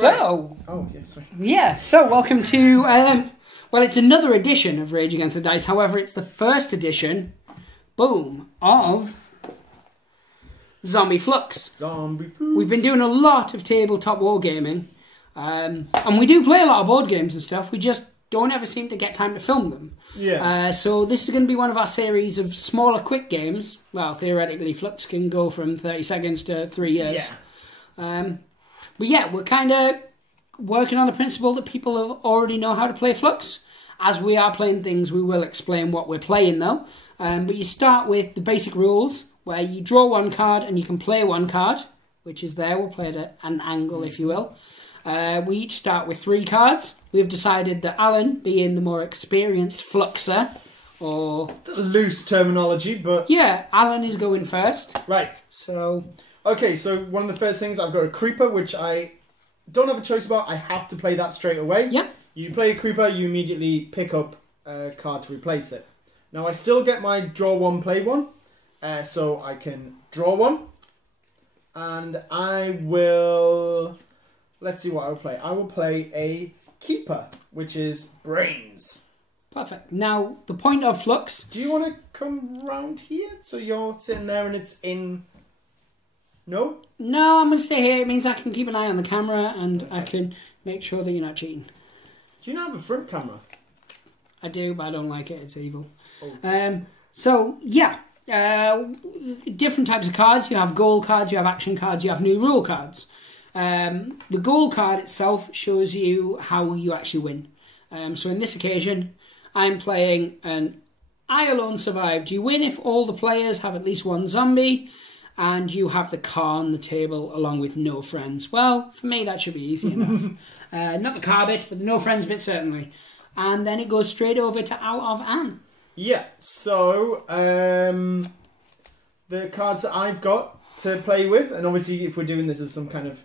So, oh yeah, sorry. Yeah, so welcome to, well, it's another edition of Rage Against the Dice. However, it's the first edition, boom, of Zombie Fluxx. Zombie Fluxx. We've been doing a lot of tabletop wargaming, and we do play a lot of board games and stuff. We just don't ever seem to get time to film them. Yeah. So this is going to be one of our series of smaller, quick games. Well, theoretically, Fluxx can go from 30 seconds to 3 years. Yeah. But yeah, we're kind of working on the principle that people already know how to play Fluxx. As we are playing things, we will explain what we're playing, though. But you start with the basic rules, where you draw one card and you can play one card, which is there. We'll play it at an angle, if you will. We each start with 3 cards. We've decided that Alan, being the more experienced Fluxxer, or... loose terminology, but... yeah, Alan is going first. Right. So... okay, so one of the first things, I've got a creeper, which I don't have a choice about. I have to play that straight away. Yeah. You play a creeper, you immediately pick up a card to replace it. Now, I still get my draw one, play one. So I can draw one. And I will... let's see what I will play. I will play a keeper, which is brains. perfect. Now, the point of Fluxx... do you want to come round here? So you're sitting there and it's in... no? no, I'm going to stay here. It means I can keep an eye on the camera and I can make sure that you're not cheating. Do you not have a front camera? I do, but I don't like it. It's evil. Oh. So, yeah. Different types of cards. You have goal cards, you have action cards, you have new rule cards. The goal card itself shows you how you actually win. So in this occasion, I'm playing an I alone survived. You win if all the players have at least one zombie, and you have the car on the table along with no friends. Well, for me, that should be easy enough. Not the car bit, but the no friends bit, certainly. And then it goes straight over to Out of Anne. Yeah, so the cards that I've got to play with, and obviously if we're doing this as some kind of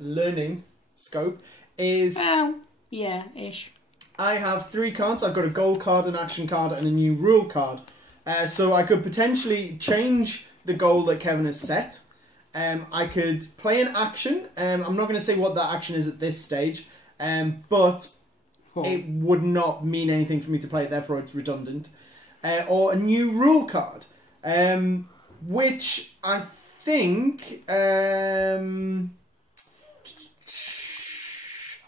learning scope, is... well, yeah, ish. I have 3 cards. I've got a goal card, an action card, and a new rule card. So I could potentially change the goal that Kevin has set. I could play an action. I'm not going to say what that action is at this stage, but it would not mean anything for me to play it, therefore it's redundant. Or a new rule card, which I think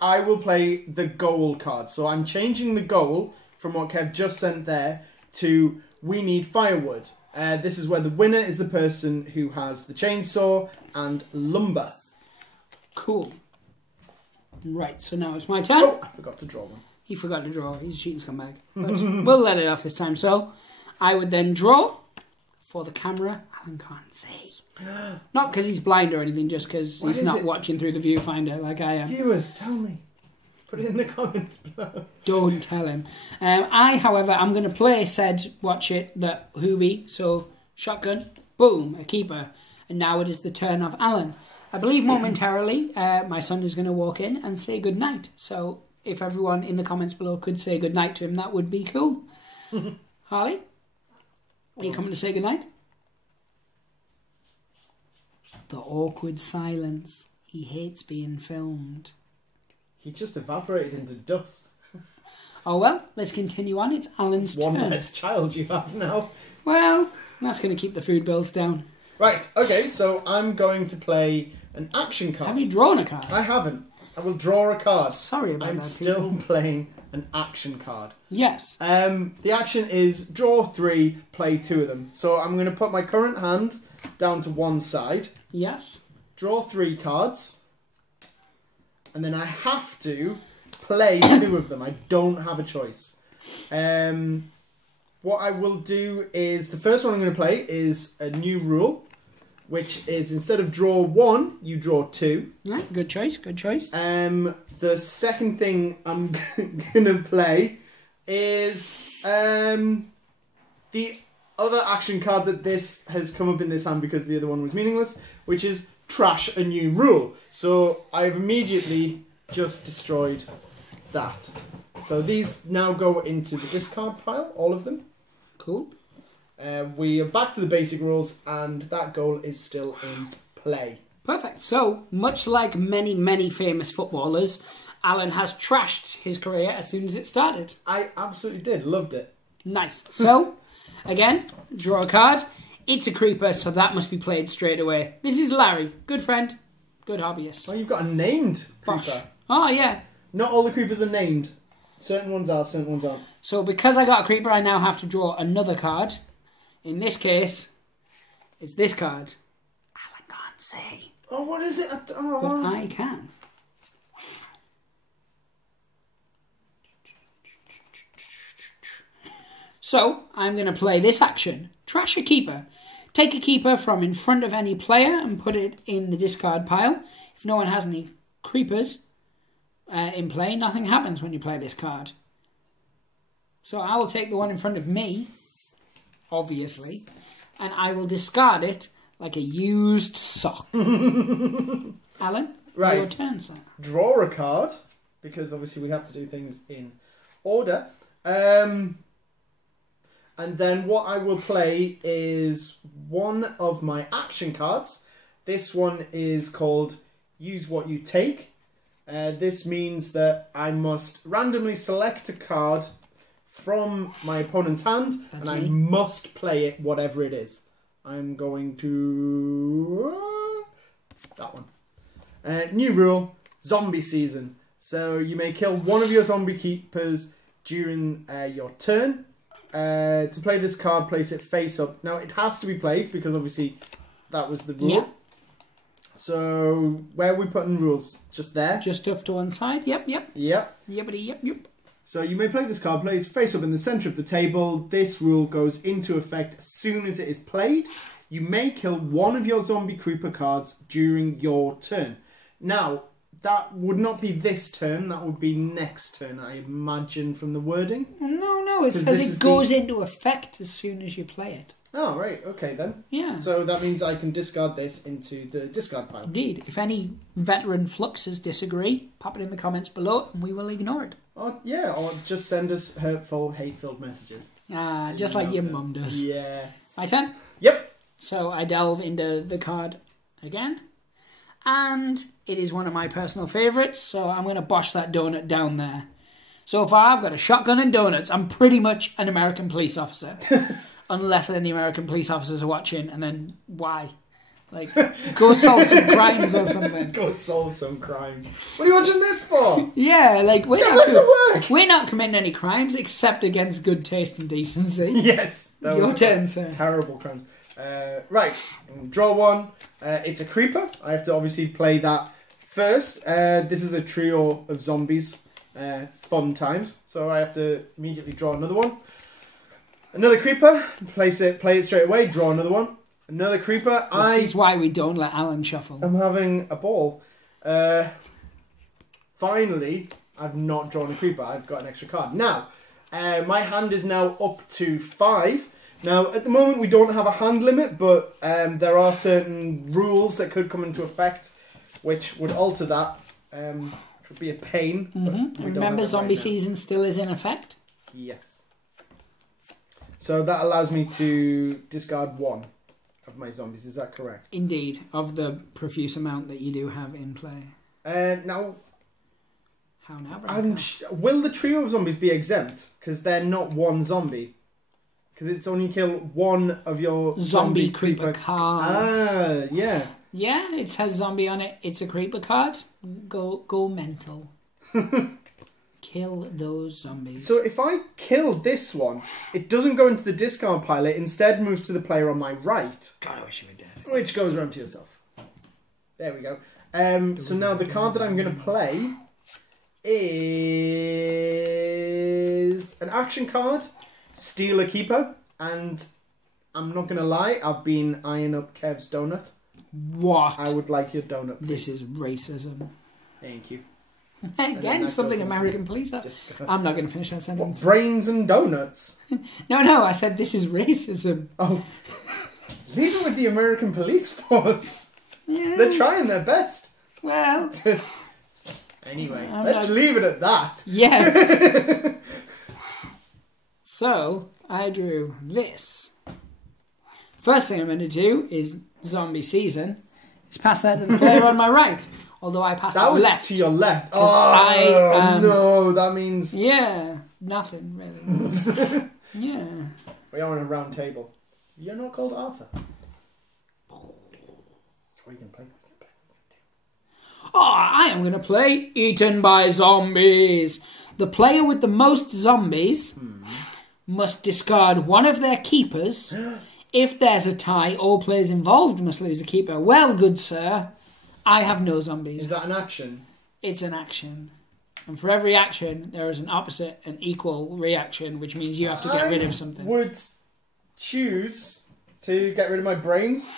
I will play the goal card. So I'm changing the goal from what Kev just sent there to we need firewood. This is where the winner is the person who has the chainsaw and lumber. Cool. Right, so now it's my turn. Oh, I forgot to draw one. He forgot to draw. He's a cheating scumbag. But we'll let it off this time. So I would then draw for the camera. Alan can't see. Not because he's blind or anything, just because he's not watching through the viewfinder like I am. Viewers, tell me. Put it in the comments below. Don't tell him. I, however, I'm going to play said watch it, the Hoobie. So shotgun, boom, a keeper. And now it is the turn of Alan. I believe momentarily my son is going to walk in and say goodnight. So if everyone in the comments below could say goodnight to him, that would be cool. Harley, are you coming to say goodnight? The awkward silence. He hates being filmed. He just evaporated into dust. Oh well, let's continue on. It's Alan's turn. One less child you have now. Well, that's going to keep the food bills down. Right, okay, so I'm going to play an action card. Have you drawn a card? I haven't. I will draw a card. Sorry about that. I'm still playing an action card. Yes. The action is draw 3, play 2 of them. So I'm going to put my current hand down to one side. Yes. Draw 3 cards. And then I have to play 2 of them. I don't have a choice. What I will do is, the first one I'm going to play is a new rule, which is instead of draw 1, you draw 2. Right, good choice, good choice. The second thing I'm going to play is the other action card that this has come up in this hand because the other one was meaningless, which is trash a new rule. So I've immediately just destroyed that. So these now go into the discard pile, all of them. Cool. We are back to the basic rules and that goal is still in play. Perfect. So, much like many, many famous footballers, Alan has trashed his career as soon as it started. I absolutely did. Loved it. Nice. So, again, draw a card. It's a creeper, so that must be played straight away. This is Larry. Good friend. Good hobbyist. Oh, you've got a named Bosh. creeper. Oh, yeah. Not all the creepers are named. Certain ones are, certain ones aren't. So, because I got a creeper, I now have to draw another card. In this case, it's this card. Alan can't see. Oh, what is it? But I can. So, I'm going to play this action. Trash a keeper. Take a keeper from in front of any player and put it in the discard pile. If no one has any creepers in play, nothing happens when you play this card. So I will take the one in front of me, obviously, and I will discard it like a used sock. Alan, Right. your turn, sir. Draw a card, because obviously we have to do things in order. And then what I will play is one of my action cards. This one is called Use What You Take. This means that I must randomly select a card from my opponent's hand, That's and me. I must play it, whatever it is. I'm going to... that one. New rule, zombie season. So you may kill one of your zombie keepers during your turn. To play this card, place it face up. Now, it has to be played because obviously that was the rule. Yeah. So, where are we putting rules? Just there? Just off to one side. Yep. Yep. Yippity, yep. So, you may play this card, place face up in the centre of the table. This rule goes into effect as soon as it is played. You may kill one of your zombie creeper cards during your turn. Now, that would not be this turn, that would be next turn, I imagine, from the wording. No, it says it goes into effect as soon as you play it. Oh, right, okay then. Yeah. So that means I can discard this into the discard pile. Indeed. If any veteran Fluxers disagree, pop it in the comments below and we will ignore it. Oh, yeah, or just send us hurtful, hate-filled messages. Just like your mum does. Yeah. My turn? Yep. So I delve into the card again. And it is one of my personal favourites, so I'm going to bosh that donut down there. So far, I've got a shotgun and donuts. I'm pretty much an American police officer. Unless any American police officers are watching, and then why? Like, go solve some crimes or something. Go solve some crimes. What are you watching this for? Yeah, like, we're Work. not committing any crimes except against good taste and decency. Yes. Your turn, sir. Terrible crimes. Right, draw one. It's a creeper. I have to obviously play that first. This is a trio of zombies. Fun times. So I have to immediately draw another one. Another creeper. Play it straight away. Draw another one. Another creeper. This is why we don't let Alan shuffle. I'm having a ball. Finally, I've not drawn a creeper. I've got an extra card. Now, my hand is now up to 5. Now, at the moment, we don't have a hand limit, but there are certain rules that could come into effect, which would alter that. Which would be a pain. Mm-hmm. Remember, zombie season still is in effect? Yes. So that allows me to discard one of my zombies. Is that correct? Indeed, of the profuse amount that you do have in play. Now, how now? will the trio of zombies be exempt? Because they're not one zombie. Because it's only kill one of your zombie creeper cards. Ah, yeah. Yeah, it says zombie on it. It's a creeper card. Go mental. Kill those zombies. So if I kill this one, it doesn't go into the discard pile. It instead moves to the player on my right. God, I wish you were dead. Which goes around to yourself. There we go. So now the card that I'm going to play is an action card. Steal a keeper, and I'm not going to lie, I've been eyeing up Kev's donut. What? I would like your donut, please. This is racism. Thank you. Again, something American police have. I'm not going to finish that sentence. What, brains and donuts? No, I said this is racism. Oh. Leave it with the American police force. Yeah. They're trying their best. Well. Anyway, let's leave it at that. Yes. So, I drew this. First thing I'm going to do is zombie season. It's passed there to the player on my right. Although I passed That it was left. to your left. Oh, no, that means... Yeah, nothing, really. Yeah. We are on a round table. You're not called Arthur. That's what you can play. Oh, I am going to play Eaten by Zombies. The player with the most zombies must discard one of their keepers. If there's a tie, all players involved must lose a keeper. Well, good sir, I have no zombies. Is that an action? It's an action. And for every action, there is an opposite and equal reaction, which means you have to get rid of something. I would choose to get rid of my brains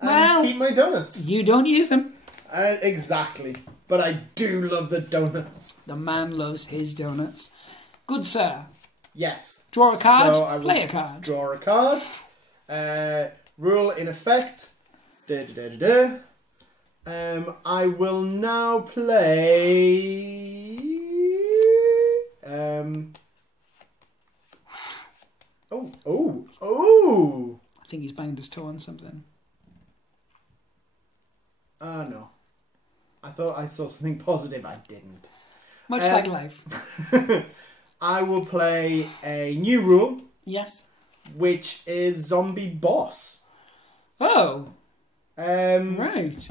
and keep my donuts. You don't use them. Exactly. But I do love the donuts. The man loves his donuts. Good sir. Yes. Draw a card, So I will play a card. Draw a card. Rule in effect. I will now play... Oh! I think he's banged his toe on something. No. I thought I saw something positive. I didn't. Much like life. I will play a new rule. Yes. Which is Zombie Boss. Oh. Right.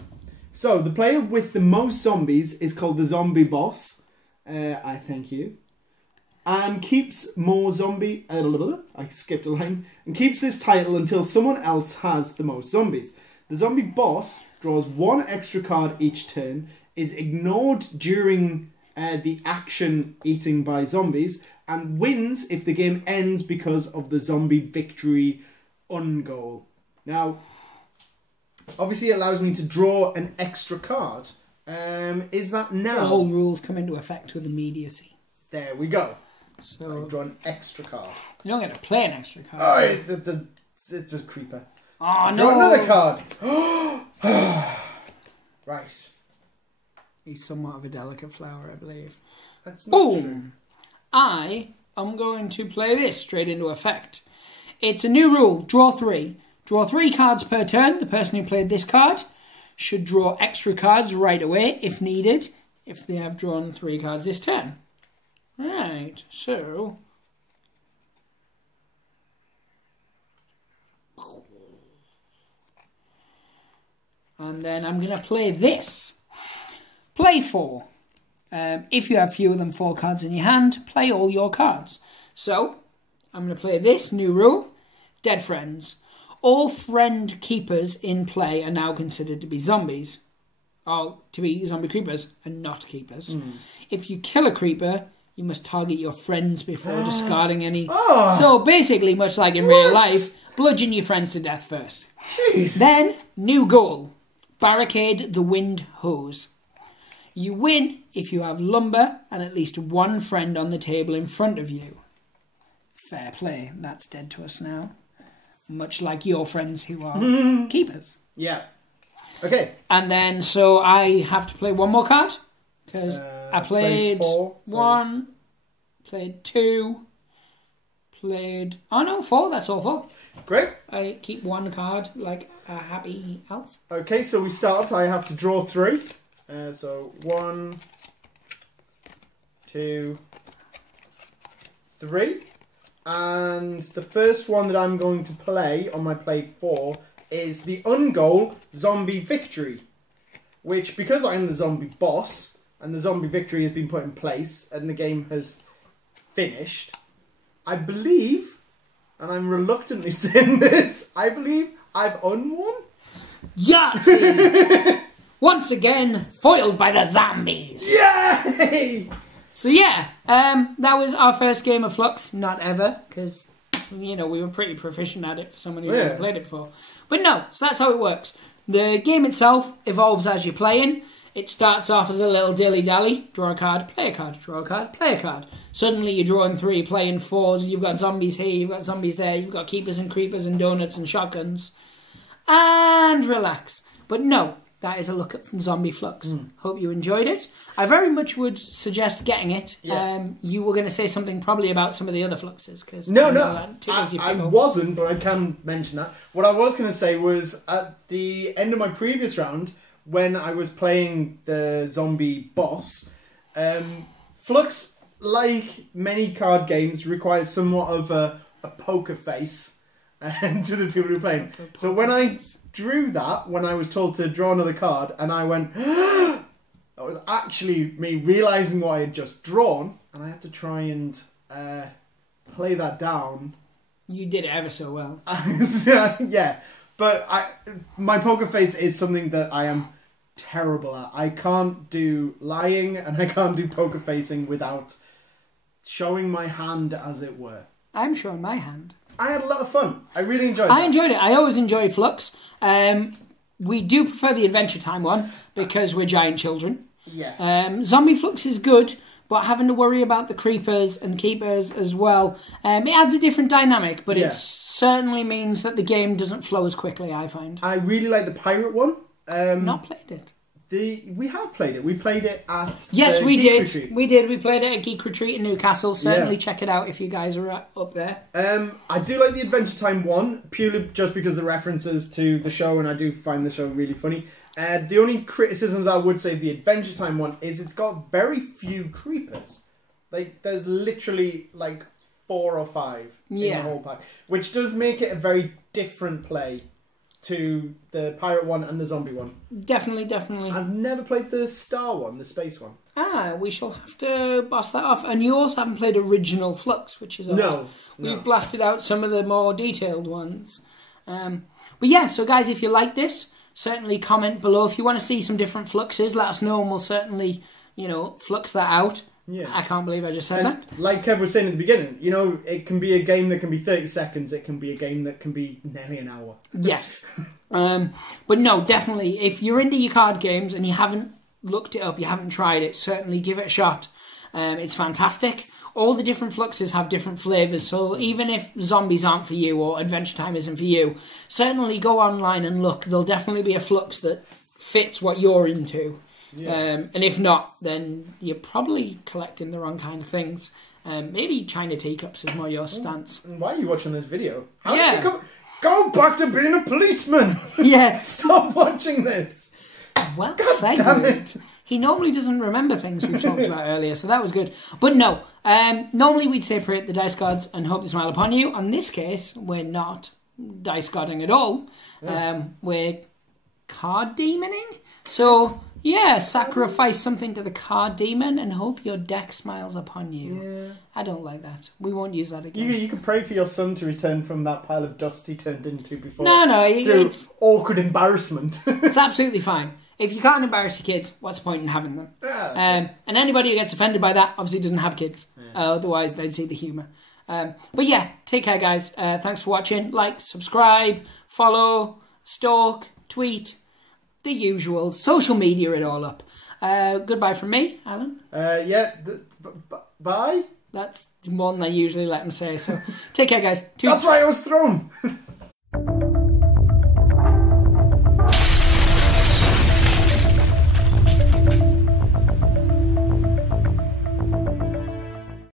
So, the player with the most zombies is called the Zombie Boss. I thank you. And keeps more zombie... I skipped a line. And keeps this title until someone else has the most zombies. The Zombie Boss draws one extra card each turn, is ignored during the action eating by zombies, and wins if the game ends because of the zombie victory ungoal. Now, obviously it allows me to draw an extra card. Is that now? All rules come into effect with immediacy. There we go. So I draw an extra card. You don't get to play an extra card. Oh, it's a creeper. Oh, no. Draw another card. Right. He's somewhat of a delicate flower, I believe. That's not true. Boom! I am going to play this straight into effect. It's a new rule. Draw 3. Draw 3 cards per turn. The person who played this card should draw extra cards right away if needed, if they have drawn 3 cards this turn. Right, so... And then I'm going to play this. Play 4. If you have fewer than 4 cards in your hand, play all your cards. So, I'm going to play this new rule. Dead friends. All friend keepers in play are now considered to be zombies. Or to be zombie creepers and not keepers. If you kill a creeper, you must target your friends before discarding any. So basically, much like in real life, bludgeon your friends to death first. Jeez. Then, new goal. Barricade the wind hose. You win if you have lumber and at least one friend on the table in front of you. Fair play. That's dead to us now. Much like your friends who are keepers. Yeah. Okay. And then, so I have to play one more card. Because I played 4, 1, played 2, played... Oh no, 4. That's all 4. Great. I keep one card like a happy elf. Okay, so we start. I have to draw 3. So 1, 2, 3. And the first one that I'm going to play on my play 4 is the ungoal Zombie Victory. Which, because I'm the zombie boss, and the zombie victory has been put in place, and the game has finished, I believe, and I'm reluctantly saying this, I believe I've unwon. Yahtzee! Once again, foiled by the zombies. Yay! So yeah, that was our first game of Fluxx. Not ever, because, you know, we were pretty proficient at it for someone who never played it before. But no, so that's how it works. The game itself evolves as you're playing. It starts off as a little dilly-dally. Draw a card, play a card, draw a card, play a card. Suddenly you're drawing 3, playing 4s. You've got zombies here, you've got zombies there. You've got keepers and creepers and donuts and shotguns. And relax. But no, that is a look at from Zombie Fluxx. Hope you enjoyed it. I very much would suggest getting it. Yeah. You were going to say something probably about some of the other Fluxxes. Cause No, I wasn't, but I can mention that. What I was going to say was, at the end of my previous round, when I was playing the zombie boss. Fluxx, like many card games, requires somewhat of a poker face to the people who are playing. So when I drew that, when I was told to draw another card, and I went, that was actually me realising what I had just drawn, and I had to try and play that down. You did it ever so well. Yeah, but my poker face is something that I am terrible at. I can't do lying, and I can't do poker facing without showing my hand, as it were. I'm showing my hand. I had a lot of fun. I really enjoyed it. I enjoyed it. I always enjoy Fluxx. We do prefer the Adventure Time one because we're giant children. Yes. Zombie Fluxx is good, but having to worry about the creepers and keepers as well, it adds a different dynamic, but it certainly means that the game doesn't flow as quickly, I find. I really like the pirate one. Not played it. We have played it. We played it at we Geek did. Retreat. We did. We played it at Geek Retreat in Newcastle. Certainly check it out if you guys are up there. I do like the Adventure Time one, purely just because the references to the show, and I do find the show really funny. The only criticisms I would say of the Adventure Time one is it's got very few creepers. Like, there's literally like 4 or 5 in the whole pack, which does make it a very different play to the pirate one and the zombie one. Definitely. I've never played the star one, the space one. We shall have to boss that off. And you also haven't played original Fluxx, which is awesome. We've blasted out some of the more detailed ones. But yeah, so guys, if you like this, certainly comment below. If you want to see some different Fluxxes, let us know, and we'll certainly, flux that out. Yeah. I can't believe I just said that. Like Kev was saying at the beginning, it can be a game that can be 30 seconds, it can be a game that can be nearly an hour. Yes. But no, definitely, if you're into your card games and you haven't looked it up, you haven't tried it, certainly give it a shot. It's fantastic. All the different Fluxxes have different flavours, so even if zombies aren't for you or Adventure Time isn't for you, certainly go online and look. There'll definitely be a Fluxx that fits what you're into. Yeah. And if not, then you're probably collecting the wrong kind of things. Maybe China teacups is more your stance. Why are you watching this video? How did you go back to being a policeman? Yes. Stop watching this. Well, God damn it. He normally doesn't remember things we've talked about earlier, so that was good. But no, normally we'd say pray at the dice gods and hope they smile upon you. In this case, we're not dice godding at all. Yeah. We're card demoning. So... yeah, sacrifice something to the card demon and hope your deck smiles upon you. Yeah. I don't like that. We won't use that again. You can pray for your son to return from that pile of dust he turned into before. No, it's awkward embarrassment. It's absolutely fine. If you can't embarrass your kids, what's the point in having them? And anybody who gets offended by that obviously doesn't have kids. Yeah. Otherwise, they'd see the humour. But yeah, take care, guys. Thanks for watching. Like, subscribe, follow, stalk, tweet. The usual. Social media it all up. Goodbye from me, Alan. Bye. That's more than I usually let him say. So take care, guys. That's why I was thrown.